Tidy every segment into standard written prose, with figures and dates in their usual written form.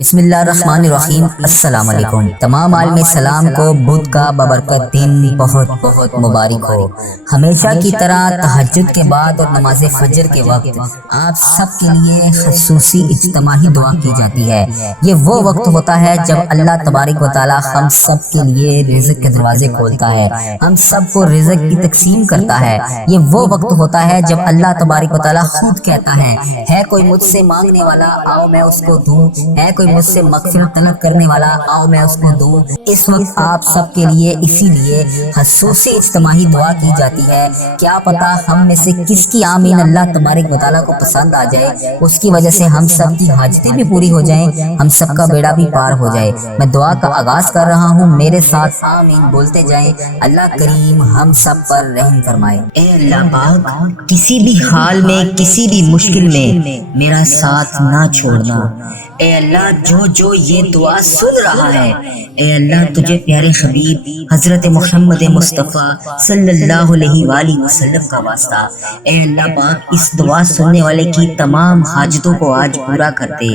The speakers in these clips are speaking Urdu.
بسم اللہ الرحمن الرحیم۔ السلام علیکم۔ تمام عالم اسلام کو بدھ کا بابرکت دن بہت بہت مبارک ہو۔ ہمیشہ کی طرح تہجد کے بعد اور نماز فجر کے وقت آپ سب کے لیے خصوصی اجتماعی دعا کی جاتی ہے۔ یہ وہ وقت ہوتا ہے جب اللہ تبارک و تعالی ہم سب کے لیے رزق کے دروازے کھولتا ہے، ہم سب کو رزق کی تقسیم کرتا ہے۔ یہ وہ وقت ہوتا ہے جب اللہ تبارک و تعالی خود کہتا ہے کوئی مجھ سے مانگنے والا، آؤ میں اس کو دوں، ہے کوئی مجھ سے مغفرت طلب کرنے والا، آؤ میں اس کو دوں۔ اس وقت آپ سب کے لیے اسی لیے خصوصی اجتماعی دعا کی جاتی ہے۔ کیا پتا ہم میں سے کس کی آمین اللہ تبارک و تعالیٰ کو پسند آ جائے، اس کی وجہ سے ہم سب کی حاجتیں بھی پوری ہو جائیں، ہم سب کا بیڑا بھی پار ہو جائے۔ میں دعا کا آغاز کر رہا ہوں، میرے ساتھ آمین بولتے جائیں۔ اللہ کریم ہم سب پر رحم فرمائے۔ اے اللہ پاک، کسی بھی حال میں، کسی بھی مشکل میں میرا ساتھ نہ چھوڑنا۔ اے اللہ جو یہ دعا سن رہا ہے، اے اللہ تجھے پیارے حبیب حضرت محمد مصطفیٰ صلی اللہ علیہ وآلہ وسلم کا واسطہ، اے اللہ پاک اس دعا سننے والے کی تمام حاجتوں کو آج پورا کر دے۔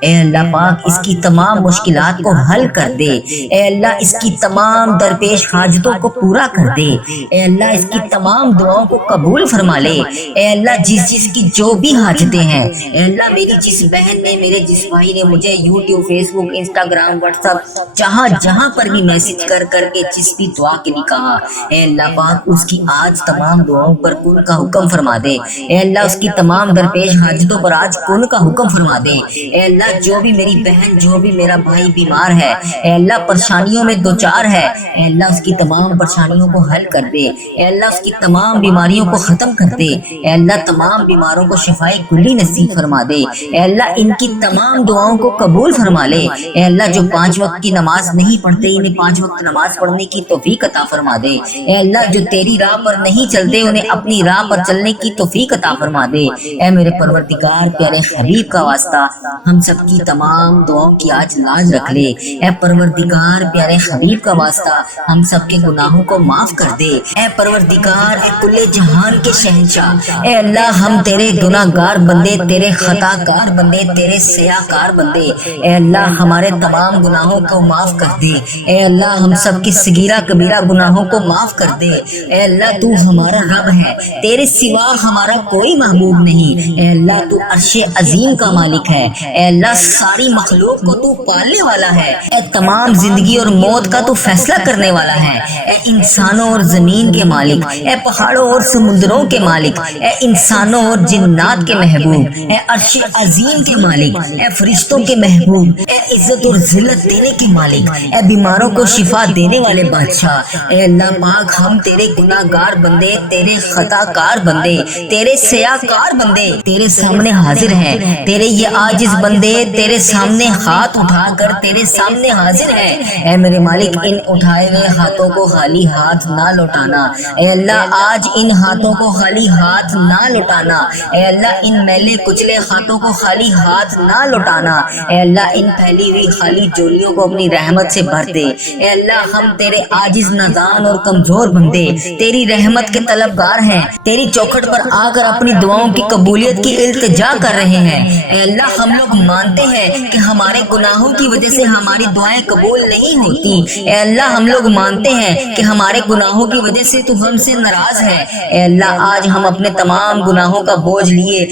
اے اللہ پاک اس کی تمام مشکلات کو حل کر دے۔ اے اللہ اس کی تمام درپیش حاجتوں کو پورا کر دے۔ اے اللہ اس کی تمام دعاؤں کو قبول فرما لے۔ اے اللہ جس کی جو بھی حاجتیں ہیں، اے اللہ میری جس بہن نے، میرے جس بھائی نے مجھے یوٹیوب، فیس بک، انسٹاگرام، واٹس ایپ، جہاں پر بھی میسج کر کے جس بھی دعا کے لیے کہا، اے اللہ پاک اس کی آج تمام دعاؤں پر کن کا حکم فرما دے۔ اے اللہ اس کی تمام درپیش حاجتوں پر آج کن کا حکم فرما دے۔ اے اللہ جو بھی میری بہن، جو بھی میرا بھائی بیمار ہے، اے اللہ پریشانیوں میں دوچار ہے، اے اللہ اس کی تمام پریشانیوں کو حل کر دے۔ اے اللہ اس کی تمام بیماریوں کو ختم کر دے۔ اے اللہ تمام بیماروں کو شفائے کلی نصیب فرما دے۔ اے اللہ ان کی تمام دعاؤں کو قبول فرما لے۔ اے اللہ جو 5 وقت کی نماز نہیں پڑھتے، انہیں 5 وقت نماز پڑھنے کی توفیق عطا فرما دے۔ اے اللہ جو تیری راہ پر نہیں چلتے، انہیں اپنی راہ پر چلنے کی توفیق عطا فرما دے۔ اے میرے پروردگار پیارے حبیب کا واسطہ، ہم سب کی تمام دعاؤں کی آج لاج رکھ لے۔ اے پروردگار پیارے حبیب کا واسطہ، ہم سب کے گناہوں کو معاف کر دے۔ اے پروردگار کل جہان کے شہنشاہ، اے اللہ ہم تیرے گناہ گار بندے، تیرے خطا کار بندے، تیرے سیاہ کار بندے، اے اللہ ہمارے تمام گناہوں کو معاف کر دے۔ اے اللہ ہم سب کی صغیرہ کبیرہ گناہوں کو معاف کر دے۔ اے اللہ تو ہمارا رب ہے، تیرے سوا ہمارا کوئی محبوب نہیں۔ اے اللہ تو عرش عظیم کا مالک ہے۔ اے اللہ ساری مخلوق کو تو پالنے والا ہے۔ اے تمام زندگی اور موت کا تو فیصلہ کرنے والا ہے۔ اے انسانوں اور زمین کے مالک، اے پہاڑوں اور سمندروں کے مالک، اے انسانوں اور جنات کے محبوب، اے عرش عظیم کے مالک، اے فرشتوں کے محبوب، اے عزت اور ذلت دینے کے مالک، اے بیماروں کو شفا دینے والے بادشاہ، اے اللہ پاک ہم تیرے گناہ گار بندے، تیرے خطا کار بندے، تیرے سیاہ کار بندے تیرے سامنے حاضر ہیں۔ تیرے یہ عاجز بندے تیرے سامنے ہاتھ اٹھا کر تیرے سامنے حاضر ہیں۔ اے میرے مالک ان اٹھائے ہوئے ہاتھوں کو خالی ہاتھ نہ لوٹانا۔ اے اللہ آج ان ہاتھوں کو خالی ہاتھ نہ لوٹانا۔ اے اللہ ان میلے کچلے ہاتھوں کو خالی ہاتھ نہ لوٹانا۔ اے اللہ ان پھیلی ہوئی خالی جولیوں کو اپنی رحمت سے بھر دے۔ اے اللہ ہم تیرے عاجز نادان اور کمزور بندے تیری رحمت کے طلبگار ہیں، تیری چوکھٹ پر آ کر اپنی دعاؤں کی قبولیت کی التجا کر رہے ہیں۔ اے اللہ ہم لوگ مانتے ہیں کہ ہمارے گناہوں کی وجہ سے ہماری دعائیں قبول نہیں ہوتی۔ اے اللہ ہم لوگ مانتے ہیں کہ ہمارے گناہوں کی وجہ سے تو ہم سے ناراض ہے۔ اے اللہ آج ہم اپنے تمام گناہوں کا بوجھ لیے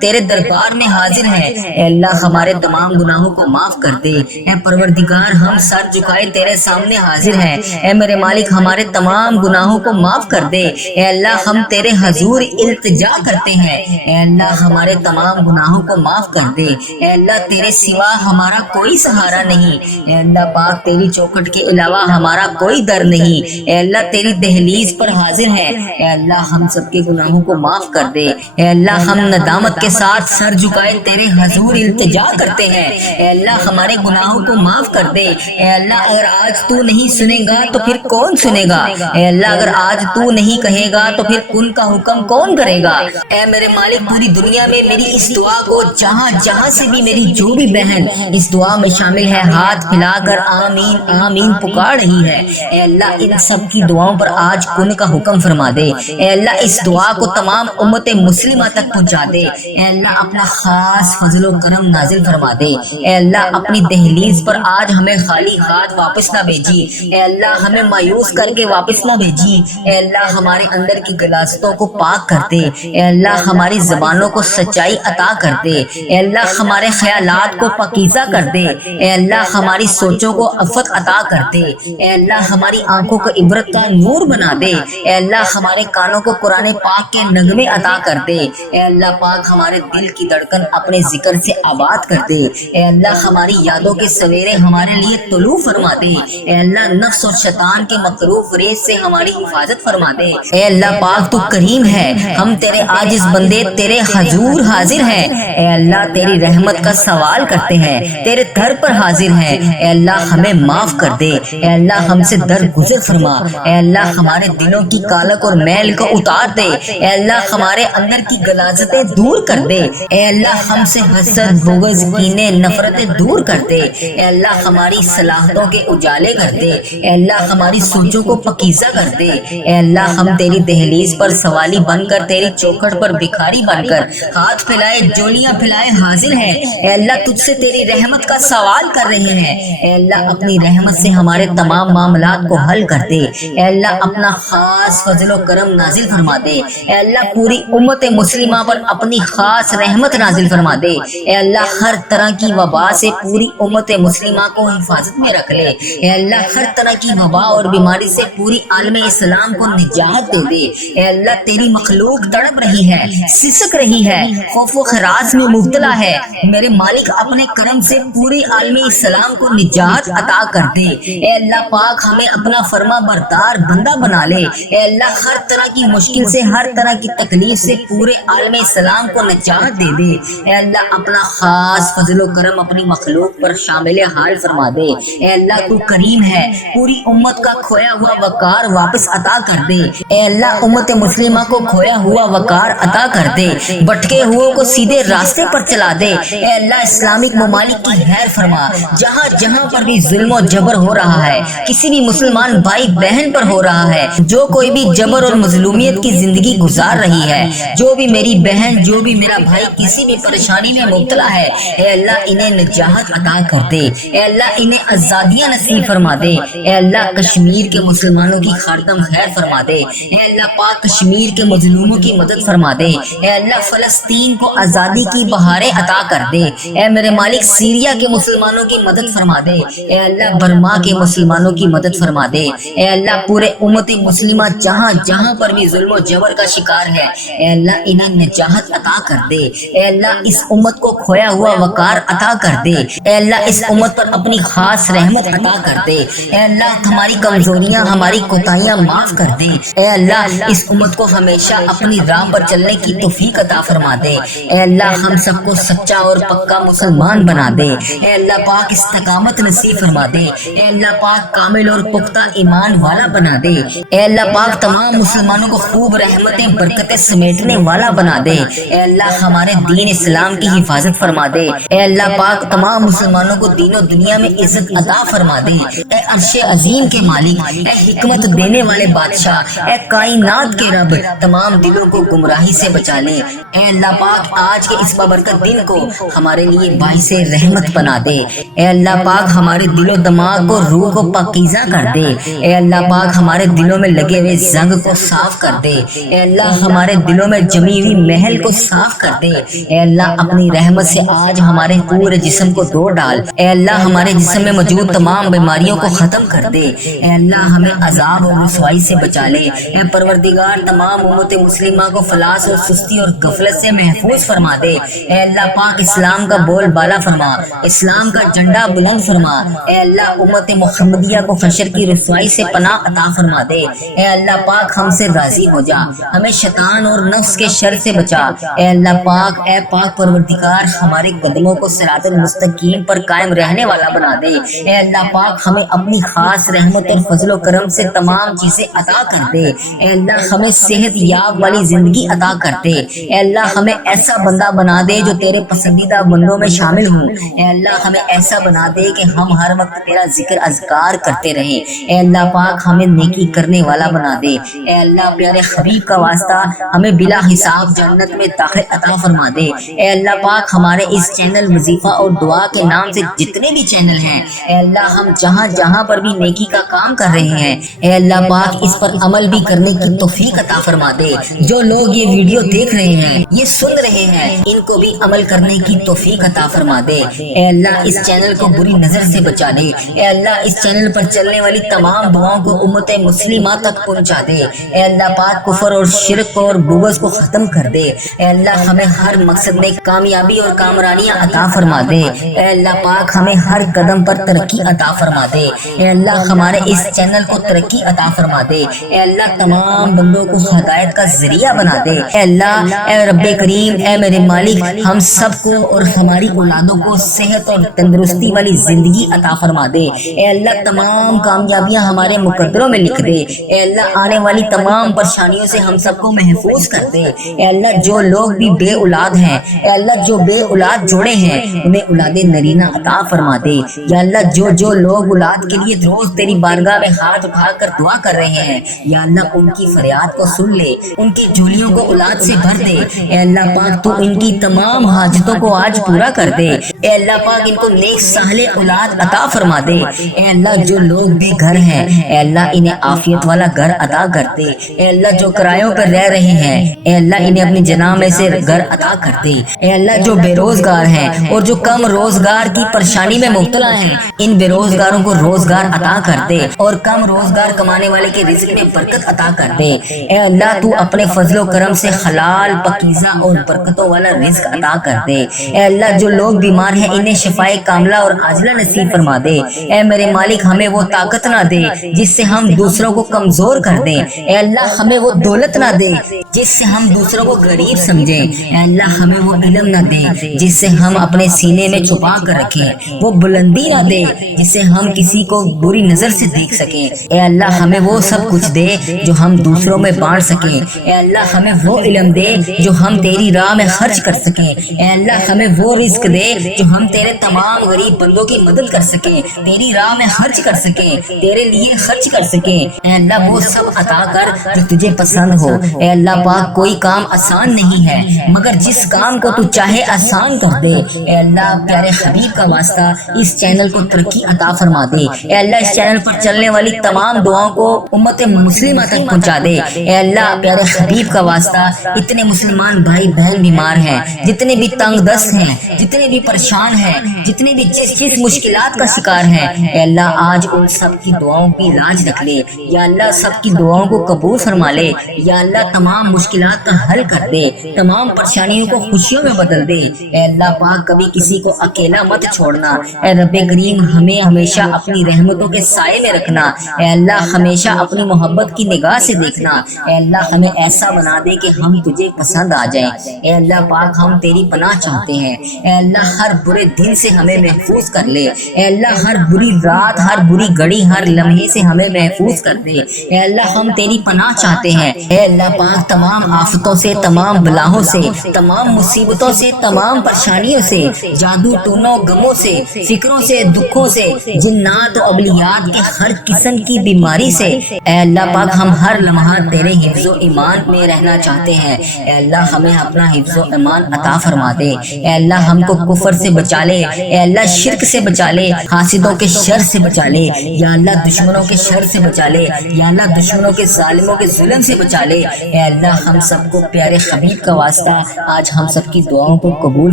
تیرے دربار میں حاضر ہیں۔ اے اللہ ہمارے تمام گناہوں کو معاف کر دے۔ اے پروردگار ہم سر جھکائے تیرے سامنے حاضر ہیں۔ اے میرے مالک ہمارے تمام گناہوں کو معاف کر دے۔ اے اللہ ہم تیرے حضور التجا کرتے ہیں۔ اے اللہ ہمارے تمام گناہوں کو معاف کر دے۔ اے اللہ تیرے سوا ہمارا کوئی سہارا نہیں۔ اے اللہ پاک تیری چوکھٹ کے علاوہ ہمارا کوئی در نہیں۔ اے اللہ تیری دہلیز پر حاضر ہیں۔ اے اللہ ہم سب کے گناہوں کو معاف کر دے۔ اے اللہ ہم ندامت کے ساتھ سر جھکائے تیرے حضور التجا کرتے ہیں۔ اے اللہ ہمارے گناہوں کو معاف کر دے۔ اے اللہ اگر آج تو نہیں سنے گا تو پھر کون سنے گا؟ اے اللہ اگر آج تو نہیں کہے گا تو پھر کن کا حکم کون کرے گا؟ اے میرے مالک پوری دنیا میں میری اس دعا کو جہاں سے بھی میری جو بھی بہن اس دعا میں شامل ہے ہاتھ پھیلا کر آمین آمین پکار رہی ہے، اے اللہ ان سب کی دعاؤں پر آج کن کا حکم فرما دے۔ اے اللہ اس دعا کو تمام امت مسلمہ تک پہنچا دے۔ اے اللہ اپنا خاص فضل و و کرم نازل فرما دے۔ اے اللہ اپنی دہلیز پر آج ہمیں خالی ہاتھ واپس نہ بھیجی، اے اللہ ہمیں مایوس کر کے واپس نہ بھیجی، اے اللہ ہمارے اندر کی غلاظتوں کو پاک کر دے، اے اللہ ہماری زبانوں کو سچائی عطا کر دے، اے اللہ ہمارے خیالات کو پاکیزہ کر دے، اے اللہ ہماری سوچوں کو عفت عطا کر دے، اے اللہ ہماری آنکھوں کو عبرت کا نور بنا دے، اے اللہ ہمارے کانوں کو قرآن پاک کے نغمے عطا کر دے، اے اللہ پاک ہمارے دل کی دھڑکن اپنے ذکر سے آباد کر دے، اے اللہ ہماری یادوں کے سویرے ہمارے لیے طلوع فرما دے، اے اللہ نفس اور شیطان کے مکروہ ریس سے ہماری حفاظت فرما دے، اے اللہ پاک تو کریم ہے، ہم تیرے عاجز بندے تیرے حضور حاضر ہیں، اے اللہ تیری رحمت کا سوال کرتے ہیں، تیرے در پر حاضر ہیں، اے اللہ ہمیں معاف کر دے، اے اللہ ہم سے درگزر فرما، اے اللہ ہمارے دلوں کی کالک اور میل کو اتار دے، اے اللہ ہمارے اندر کی غلاظتیں دور کر دے، اے اللہ ہم سے حسد بغض کینے نفرتیں دور کر دے، اے اللہ ہماری صلاحتوں کے اجالے کر دے، اے اللہ ہماری سوچوں کو پاکیزہ کر دے، اے اللہ ہم تیری دہلیز پر سوالی بن کر تیری چوکھٹ پر بھکاری بن کر ہاتھ پھیلائے جولیاں پھیلائے حاضر ہیں، اے اللہ تجھ سے تیری رحمت کا سوال کر رہے ہیں، اے اللہ اپنی رحمت سے ہمارے تمام معاملات کو حل کر دے، اے اللہ اپنا خاص فضل و کرم نازل فرما دے، اے اللہ پوری امت مسلمہ پر اپنی خاص رحمت نازل فرما دے، اے اللہ ہر طرح کی وبا سے پوری امت مسلمہ کو حفاظت میں رکھ لے، اے اللہ ہر طرح کی وبا اور بیماری سے پوری عالم اسلام کو نجات دے دے، اے اللہ تیری مخلوق تڑپ رہی ہے، سسک رہی ہے، خوف و خراش میں مبتلا ہے، میرے مالک اپنے کرم سے پوری عالم اسلام کو نجات عطا کر دے، اے اللہ پاک ہمیں اپنا فرما بردار بندہ بنا لے، اے اللہ ہر طرح کی مشکل سے ہر طرح کی تکلیف سے پورے عالم اسلام کو نجات دے دے، اے اللہ اپنا خاص فضل و کرم اپنی مخلوق پر شامل حال فرما دے، اے اللہ تو کریم ہے، پوری امت کا کھویا ہوا وقار واپس عطا کر دے، اے اللہ امت مسلمہ کو کھویا ہوا وقار عطا کر دے، بھٹکے ہوئے کو سیدھے راستے پر چلا دے، اے اللہ اسلامک ممالک کی خیر فرما، جہاں جہاں پر بھی ظلم و جبر ہو رہا ہے، کسی بھی مسلمان بھائی بہن پر ہو رہا ہے، جو کوئی بھی جبر اور مظلومیت کی زندگی گزار رہی ہے، جو بھی میری بہن جو بھی میرا بھائی کسی بھی پریشانی میں مبتلا ہے، اے اللہ انہیں نجات عطا کر دے، اے اللہ انہیں آزادیاں نصیب فرما دے، اے اللہ کشمیر کے مسلمانوں کی خاردم خیر فرما دے، اے اللہ پاک کشمیر کے مظلوموں کی مدد فرما دے، اے اللہ فلسطین کو آزادی کی بہاریں عطا کر دے، اے میرے مالک سیریا کے مسلمانوں کی مدد فرما دے، اے اللہ برما کے مسلمانوں کی مدد فرما دے، اے اللہ پورے امت مسلمہ جہاں جہاں پر بھی ظلم و جبر کا شکار ہے، اے اللہ انہیں نجات عطا کر دے، اے اللہ اس امت کو کھویا ہوا وقار عطا کر دے، اے اللہ اس امت پر اپنی خاص رحمت عطا کر دے، اے اللہ ہماری کمزوریاں ہماری کوتاہیاں معاف کر دے، اے اللہ اس امت کو ہمیشہ اپنی راہ پر چلنے کی توفیق عطا فرما دے، اے اللہ ہم سب کو سچا اور پکا مسلمان بنا دے، اے اللہ پاک استقامت نصیب فرما دے، اے اللہ پاک کامل اور پختہ ایمان والا بنا دے، اے اللہ پاک تمام مسلمانوں کو خوب رحمتیں برکتیں سمیٹنے والا بنا دے، اے اللہ ہمارے دین اسلام کی حفاظت فرما دے، اے اللہ پاک تمام مسلمانوں کو دین و دنیا میں عزت عطا فرما دے، اے عرش عظیم کے مالک، اے حکمت دینے والے بادشاہ، اے کائنات کے رب، تمام دلوں کو گمراہی سے بچا لے، اے اللہ پاک آج کے اس بابرکت دن کو ہمارے لیے باعث رحمت بنا دے، اے اللہ پاک ہمارے دل و دماغ کو روح کو پاکیزہ کر دے، اے اللہ پاک ہمارے دلوں میں لگے ہوئے زنگ کو صاف کر دے، اے اللہ ہمارے دلوں میں جمی ہوئی محل کو صاف کر دے، اے اللہ اپنی رحمت سے آج ہمارے پورے جسم کو دھو ڈال، اے اللہ ہمارے جسم میں موجود تمام بیماریوں کو ختم کر دے، اے اللہ ہمیں عذاب اور رسوائی سے بچا لے، اے پروردگار تمام امت مسلمہ کو فلاس اور سستی اور غفلت سے محفوظ فرما دے، اے اللہ پاک اسلام کا بول بالا فرما، اسلام کا جھنڈا بلند فرما، اے اللہ امت محمدیہ کو حشر کی رسوائی سے پناہ عطا فرما دے، اے اللہ پاک ہم سے راضی ہو جا، ہمیں شیطان اور نفس کے شر سے بچا، اے اللہ پاک، اے پاک پروردگار ہمارے قدموں کو صراط المستقیم پر قائم رہنے والا بنا دے، اے اللہ پاک ہمیں اپنی خاص رحمت اور فضل و کرم سے تمام چیزیں عطا کر دے، اے اللہ ہمیں صحت یاب والی زندگی عطا کر دے، اے اللہ ہمیں ایسا بندہ بنا دے جو تیرے پسندیدہ بندوں میں شامل ہوں، اے اللہ ہمیں ایسا بنا دے کہ ہم ہر وقت تیرا ذکر اذکار کرتے رہیں، اے اللہ پاک ہمیں نیکی کرنے والا بنا دے، اے اللہ پیارے حبیب کا واسطہ ہمیں بلا حساب جنت میں داخل عطا فرما دے، اے اللہ پاک پاک ہمارے اس چینل وظیفہ اور دعا کے نام سے جتنے بھی چینل ہیں اے اللہ ہم جہاں جہاں پر بھی نیکی کا کام کر رہے ہیں اے اللہ پاک اس پر عمل بھی کرنے کی توفیق عطا فرما دے۔ جو لوگ یہ ویڈیو دیکھ رہے ہیں یہ سن رہے ہیں ان کو بھی عمل کرنے کی توفیق عطا فرما دے۔ اے اللہ اس چینل کو بری نظر سے بچا دے۔ اے اللہ اس چینل پر چلنے والی تمام دعاؤں کو امت مسلمہ تک پہنچا دے۔ اے اللہ پاک کفر اور شرک اور بغض کو ختم کر دے۔ اے اللہ ہمیں ہر مقصد میں کامیابی اور کامرانیاں عطا فرما دے۔ اے اللہ پاک ہمیں ہر قدم پر ترقی عطا فرما دے۔ اے اللہ ہمارے اس چینل کو ترقی عطا فرما دے۔ اے اللہ تمام بندوں کو ہدایت کا ذریعہ بنا دے۔ اے اللہ اے رب کریم اے میرے مالک ہم سب کو اور ہماری اولادوں کو صحت اور تندرستی والی زندگی عطا فرما دے۔ اے اللہ تمام کامیابیاں ہمارے مقدروں میں لکھ دے۔ اے اللہ آنے والی تمام پریشانیوں سے ہم سب کو محفوظ کر دے۔ اے اللہ جو لوگ بھی بے اولاد ہیں اے اللہ جو بے اولاد جوڑے ہیں انہیں اولاد نرینہ عطا فرما دے۔ یا اللہ جو لوگ اولاد کے لیے روز تیری بارگاہ میں ہاتھ اٹھا کر دعا کر رہے ہیں یا اللہ ان کی فریاد کو سن لے، ان کی جھولیوں کو اولاد سے بھر دے۔ اے اللہ پاک تو ان کی تمام حاجتوں کو آج پورا کر دے۔ اے اللہ پاک ان کو نیک صالح اولاد عطا فرما دے۔ اے اللہ جو لوگ بے گھر ہیں اے اللہ انہیں عافیت والا گھر عطا کر دے۔ اے اللہ جو کرایوں پر رہ رہے ہیں اے اللہ انہیں اپنی جناح میں سے گھر عطا کر دے۔ اے اللہ جو بے روزگار ہیں اور جو کم روزگار کی پریشانی میں مبتلا ہیں ان بے روزگاروں کو روزگار عطا کر دے اور کم روزگار کمانے والے کے رزق میں برکت عطا کر دے۔ اے اللہ تو اپنے فضل و کرم سے حلال پاکیزہ اور برکتوں والا رزق عطا کر دے۔ اے اللہ جو لوگ بیمار ہیں انہیں شفائے کاملہ اور عاجلہ نصیب فرما دے۔ اے میرے مالک ہمیں وہ طاقت نہ دے جس سے ہم دوسروں کو کمزور کر دیں۔ اے اللہ ہمیں وہ دولت نہ دے جس سے ہم دوسروں کو غریب سمجھیں۔ اے اللہ ہمیں وہ علم نہ دے جس سے ہم اپنے سینے میں چھپا کر رکھیں، وہ بلندی نہ دے جس سے ہم کسی کو بری نظر سے دیکھ سکیں۔ اے اللہ ہمیں وہ سب کچھ دے جو ہم دوسروں میں بانٹ سکیں۔ اے اللہ ہمیں وہ علم دے جو ہم تیری راہ میں خرچ کر سکیں۔ اے اللہ ہمیں وہ رزق دے جو ہم تیرے تمام غریب بندوں کی مدد کر سکیں، تیری راہ میں خرچ کر سکیں، تیرے لیے خرچ کر سکیں۔ اے اللہ وہ سب عطا کر جو تجھے پسند ہو۔ اے اللہ پاک کوئی کام آسان نہیں ہے مگر جس کام کو تو چاہے آسان کر دے۔ اے اللہ پیارے حبیب کا واسطہ اس چینل کو ترقی عطا فرما دے۔ اے اللہ اس چینل پر چلنے والی تمام دعاؤں کو امت مسلمہ تک پہنچا دے۔ اے اللہ پیارے حبیب کا واسطہ اتنے مسلمان بھائی بہن بیمار ہیں، جتنے بھی تنگ دست ہیں، جتنے بھی پریشان ہیں، جتنے بھی جس مشکلات کا شکار ہیں اے اللہ آج ان سب کی دعاؤں کی لاج رکھ لے۔ یا اللہ سب کی دعاؤں کو قبول فرما لے۔ یا اللہ تمام مشکلات کا حل کر دے، تمام پریشانیوں کو خوشیوں میں بدل دے۔ اے اللہ پاک کبھی کسی کو اکیلا مت چھوڑنا۔ اے رب کریم ہمیں ہمیشہ اپنی رحمتوں کے سائے میں رکھنا۔ اے اللہ ہمیشہ اپنی محبت کی نگاہ سے دیکھنا۔ اے اللہ ہمیں ایسا بنا دے کہ ہم تجھے پسند آ جائیں۔ اے اللہ پاک ہم تیری پناہ چاہتے ہیں۔ اے اللہ ہر برے دن سے ہمیں محفوظ کر لے۔ اے اللہ ہر بری رات، ہر بری گھڑی، ہر لمحے سے ہمیں محفوظ کر دے۔ اے اللہ ہم تیری پناہ چاہتے ہیں۔ اے اللہ پاک تمام آفتوں سے، تمام بلاؤں سے، تمام مصیبتوں سے، تمام پریشانیوں سے، جادو ٹونوں غموں سے، فکروں سے، دکھوں سے، جنات و ابلیات کے ہر قسم کی بیماری سے اے اللہ پاک ہم ہر لمحہ تیرے حفظ و ایمان میں رہنا چاہتے ہیں۔ اے اللہ ہمیں اپنا حفظ و ایمان عطا فرما دے۔ اے اللہ ہم کو کفر سے بچا لے۔ اے اللہ شرک سے بچا لے، حاسدوں کے شر سے بچا لے۔ یا اللہ دشمنوں کے شر سے بچا لے۔ یا اللہ دشمنوں کے ظالموں کے ظلم سے بچا لے۔ اے اللہ ہم سب کو پیارے حبیب کا واسطہ آج ہم سب کی دعاؤں کو قبول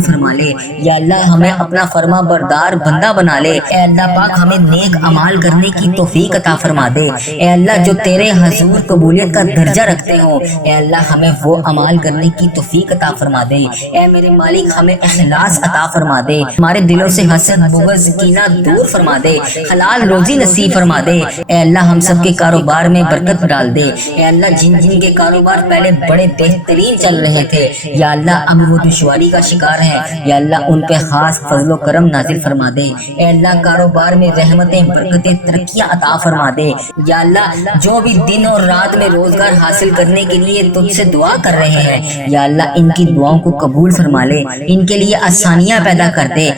فرما لے۔ یا اللہ ہمیں اپنا فرما بردار بندہ بنا لے۔ اے اللہ پاک ہمیں نیک اعمال کرنے کی توفیق عطا فرما دے۔ اے اللہ جو تیرے حضور قبولیت کا درجہ رکھتے ہوں اے اللہ ہمیں وہ اعمال کرنے کی توفیق عطا فرما دے۔ اے میرے مالک ہمیں اخلاص عطا فرما دے، ہمارے دلوں سے حسد بغض کینہ دور فرما دے، حلال روزی نصیب فرما دے۔ اے اللہ ہم سب کے کاروبار میں برکت ڈال دے۔ اے اللہ جن کے کاروبار پہلے بڑے بہترین چل رہے تھے یا اللہ اب وہ دشواری کا شکار ہیں یا اللہ ان پہ خاص فضل و کرم نازل فرما دے۔ اے اللہ کاروبار میں رحمتیں برکتیں ترقیاں عطا فرما دے۔ یا اللہ جو بھی دن اور رات میں روزگار حاصل کرنے کے لیے تجھ سے دعا کر رہے ہیں یا اللہ ان کی دعاؤں کو قبول فرما لے، ان کے لیے آسانیاں پیدا کر دے۔